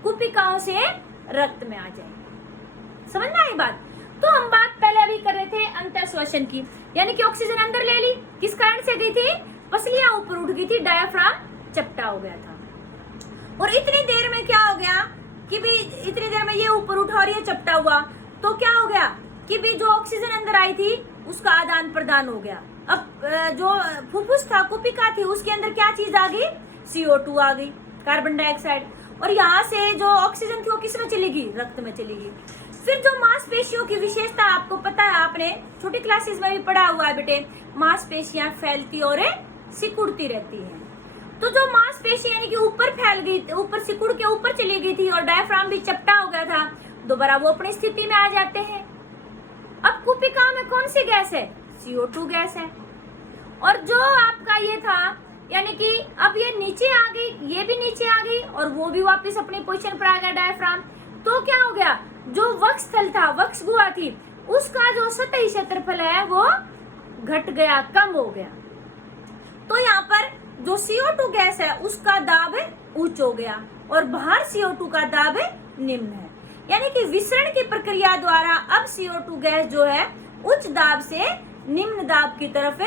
कुपिकाओं से रक्त में आ जाएगी। समझ में आई बात? तो हम बात पहले अभी कर रहे थे अंतःश्वसन की, यानी कि ऑक्सीजन अंदर ले ली, किस कारण से गई थी, पसलियां ऊपर उठ गई थी, डायफ्राम चपटा हो गया था। और इतनी देर में क्या हो गया कि भी इतनी देर में ये ऊपर उठा और ये चपटा हुआ, तो क्या हो गया कि भी जो ऑक्सीजन अंदर आई थी उसका आदान प्रदान हो गया। अब जो फुफ्फुस था, कुपिका थी, उसके अंदर क्या चीज आ गई, CO2 आ गई, कार्बन डाइऑक्साइड, और यहाँ से जो ऑक्सीजन थी वो किस में चली गई, रक्त में चली गई। फिर जो मांसपेशियों की विशेषता आपको पता है, आपने छोटी क्लासेस में भी पढ़ा हुआ है बेटे, मांसपेशियां फैलती और सिकुड़ती रहती हैं। तो जो मांसपेशी यानी कि ऊपर फैल गई, ऊपर सिकुड़ के ऊपर चली गई थी और डायफ्राम भी चपटा हो गया था, दोबारा वो अपनी स्थिति में आ जाते हैं। अब कुपिका में कौन सी गैस है, CO2 गैस है। और जो आपका ये था, यानी कि अब ये नीचे आ गई, ये भी नीचे आ गई और वो भी वापस अपनी पोजीशन पर आ गया डायफ्राम। तो क्या हो गया, जो वक्ष स्थल था, वक्ष गुहा थी, उसका जो सतही क्षेत्रफल है वो घट गया, कम हो गया। तो यहाँ पर जो CO2 गैस है उसका दाब उच्च हो गया और बाहर CO2 का दाब निम्न है, यानी कि विसरण की प्रक्रिया द्वारा अब CO2 गैस जो है उच्च दाब से निम्न दाब की तरफ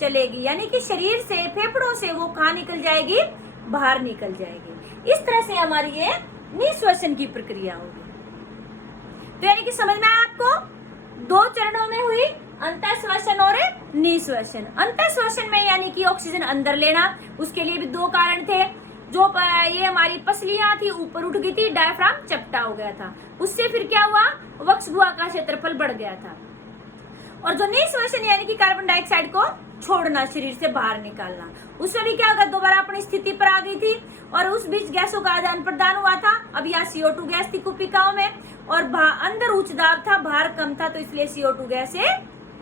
चलेगी, यानी कि शरीर से, फेफड़ों से वो कहाँ निकल जाएगी, बाहर निकल जाएगी। इस तरह से हमारी ये निःश्वसन की प्रक्रिया होगी। तो यानी कि समझ में आया आपको, दो चरणों में हुई, अंतःश्वसन और निःश्वसन। अंतःश्वसन में यानी कि ऑक्सीजन अंदर लेना, उसके लिए भी दो कारण थे। जो ये हमारी पसलियां थी ऊपर उठ गई थी, डायफ्राम चपटा हो गया था, उससे फिर क्या हुआ, वक्ष गुहा का क्षेत्रफल बढ़ गया था। और जो निःश्वसन यानी कि कार्बन डाइऑक्साइड को छोड़ना, शरीर से बाहर निकालना, उसमें भी क्या होगा, दोबारा अपनी स्थिति पर आ गई थी और उस बीच गैसों का आदान प्रदान हुआ था। अब यहाँ CO2 गैस थी कुपिकाओं में और अंदर उच्च दाब था, बाहर कम था, तो इसलिए CO2 गैस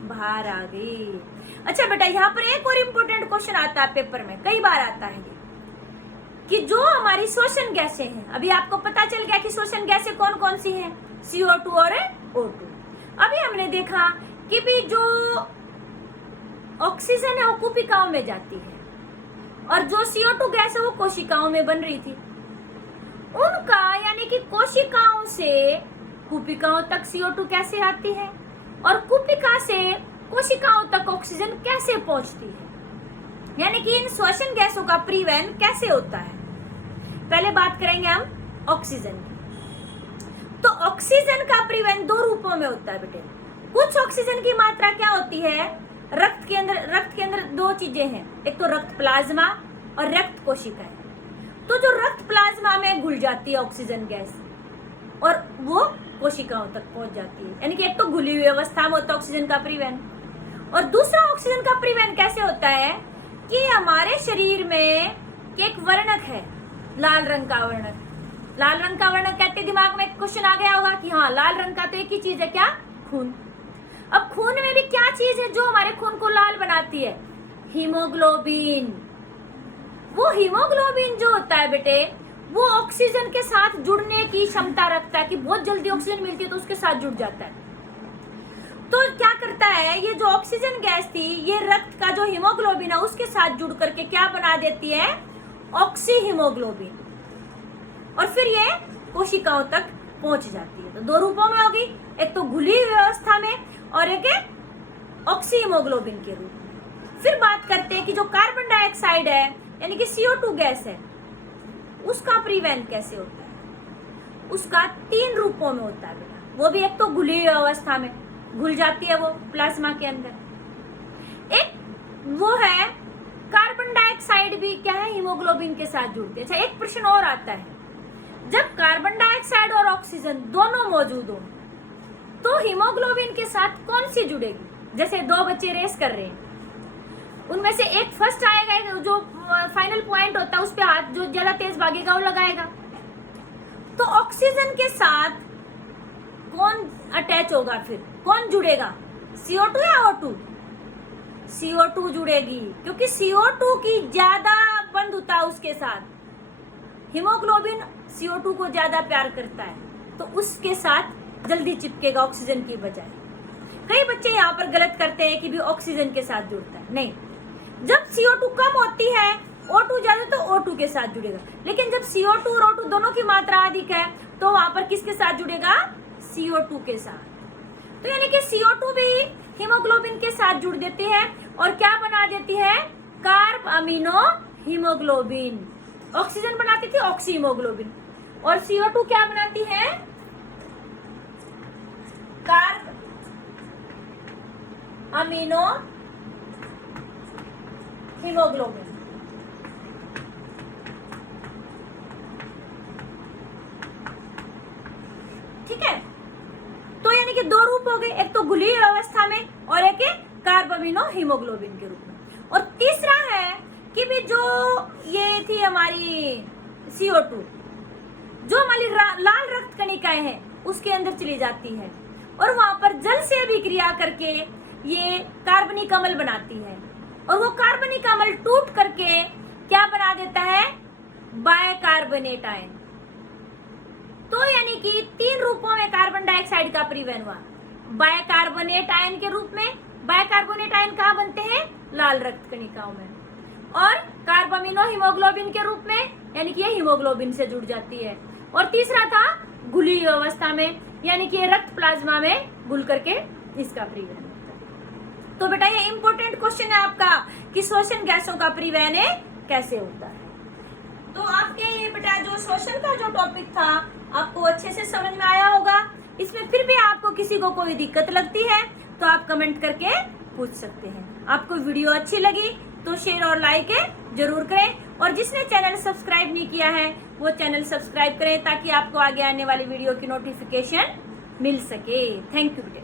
बाहर आ गई। अच्छा बेटा, यहाँ पर एक और इम्पोर्टेंट क्वेश्चन आता है पेपर में, कई बार आता है कि जो हमारी श्वसन गैसें हैं, अभी आपको पता चल गया कि श्वसन गैसें कौन कौन सी हैं, CO2 और O2। अभी हमने देखा कि भी जो ऑक्सीजन है वो कुपिकाओं में जाती है और जो CO2 गैस है वो कोशिकाओं में बन रही थी। उनका यानी कि कोशिकाओं से कुपिकाओं तक CO2 कैसे आती है और कुपिका से कोशिकाओं तक ऑक्सीजन कैसे पहुंचती है, यानी कि इन श्वसन गैसों का परिवहन कैसे होता है। पहले बात करेंगे हम ऑक्सीजन की। तो ऑक्सीजन का परिवहन दो रूपों में होता है बेटे। कुछ ऑक्सीजन की मात्रा क्या होती है, रक्त के अंदर दो चीजें हैं, एक तो रक्त प्लाज्मा और रक्त कोशिकाएं। तो जो रक्त प्लाज्मा में घुल जाती है ऑक्सीजन गैस और वो कोशिकाओं तक पहुंच जाती है, यानी कि एक तो घुली हुई अवस्था में होता है ऑक्सीजन का परिवहन, और दूसरा ऑक्सीजन का परिवहन कैसे होता है कि हमारे शरीर में एक वर्णक है, लाल रंग का वर्णक। लाल रंग का वर्णक कहते दिमाग में क्वेश्चन आ गया होगा कि हाँ, लाल रंग का तो एक ही चीज है, क्या, खून। अब खून में भी क्या चीज है जो हमारे खून को लाल बनाती है, हीमोग्लोबिन। वो हीमोग्लोबिन जो होता है बेटे, वो ऑक्सीजन के साथ जुड़ने की क्षमता रखता है कि बहुत जल्दी ऑक्सीजन मिलती है तो उसके साथ जुड़ जाता है। तो क्या करता है, ये जो ऑक्सीजन गैस थी ये रक्त का जो हीमोग्लोबिन है उसके साथ जुड़ करके क्या बना देती है, ऑक्सी हीमोग्लोबिन, और फिर ये कोशिकाओं तक पहुंच जाती है। तो दो रूपों में होगी, एक तो घुली हुई अवस्था में और एक ऑक्सी हीमोग्लोबिन के रूप में। फिर बात करते हैं कि जो कार्बन डाइऑक्साइड है यानी कि CO2 गैस है, उसका परिवहन कैसे होता है। उसका तीन रूपों में होता है बेटा, वो भी एक तो घुली हुई अवस्था में घुल जाती है वो प्लाज्मा के अंदर, एक वो है कार्बन डाइऑक्साइड भी क्या है, हीमोग्लोबिन के साथ जुड़ती है। अच्छा, एक प्रश्न और आता है, जब कार्बन डाइऑक्साइड और ऑक्सीजन दोनों मौजूद हो तो हीमोग्लोबिन के साथ कौन सी जुड़ेगी। जैसे दो बच्चे रेस कर रहे हैं, उनमें से एक फर्स्ट आएगा, जो फाइनल पॉइंट होता है उस पे हाथ जो ज्यादा तेज भागेगा वो लगाएगा। तो ऑक्सीजन के साथ कौन अटैच होगा, फिर कौन जुड़ेगा, CO2 या O2? CO2 जुड़ेगी, क्योंकि CO2 की ज्यादा बंधुता उसके साथ। हीमोग्लोबिन CO2 को ज्यादा प्यार करता है तो उसके साथ जल्दी चिपकेगा ऑक्सीजन की बजाय। कई बच्चे यहाँ पर गलत करते हैं कि भी ऑक्सीजन के साथ जुड़ता है, नहीं। जब CO2 कम होती है, O2 ज्यादा, तो O2 के साथ जुड़ेगा। लेकिन जब CO2 और O2 दोनों की मात्रा अधिक है तो वहां पर किसके साथ जुड़ेगा, CO2 के साथ। तो यानी कि CO2 भी हीमोग्लोबिन के साथ जुड़ देती है और क्या बना देती है, कार्ब अमीनो हीमोग्लोबिन। ऑक्सीजन बनाती थी ऑक्सी हीमोग्लोबिन, और CO2 क्या बनाती है, कार्ब अमीनो हीमोग्लोबिन। ठीक है, तो यानी कि दो रूप हो गए, एक तो घुली अवस्था में और एक कार्ब अमीनो हीमोग्लोबिन के रूप में। और तीसरा है कि भी जो ये थी हमारी CO2, जो हमारी लाल रक्त कणिकाएं हैं उसके अंदर चली जाती है और वहां पर जल से अभिक्रिया करके ये कार्बनिक अम्ल बनाती है, और वो कार्बनिक अम्ल टूट करके क्या बना देता है, बायकार्बोनेट आयन। तो यानी कि तीन रूपों में कार्बन डाइऑक्साइड का परिवहन हुआ, बायकार्बोनेट आयन के रूप में। बायकार्बोनेट आयन कहाँ बनते हैं, लाल रक्त कणिकाओं में, और कार्बामिनो हीमोग्लोबिन के रूप में, यानी कि ये हीमोग्लोबिन से जुड़ जाती है। और तीसरा था घुली अवस्था में, यानी कि ये रक्त प्लाज्मा में घुल करके इसका परिवहन होता है। तो बेटा ये इंपॉर्टेंट क्वेश्चन है आपका कि श्वसन गैसों का परिवहन कैसे होता है। तो आपके ये बेटा जो श्वसन का जो टॉपिक था आपको अच्छे से समझ में आया होगा। इसमें फिर भी आपको किसी को कोई दिक्कत लगती है तो आप कमेंट करके पूछ सकते हैं। आपको वीडियो अच्छी लगी तो शेयर और लाइक जरूर करें, और जिसने चैनल सब्सक्राइब नहीं किया है वो चैनल सब्सक्राइब करें ताकि आपको आगे आने वाली वीडियो की नोटिफिकेशन मिल सके। थैंक यू बेटे।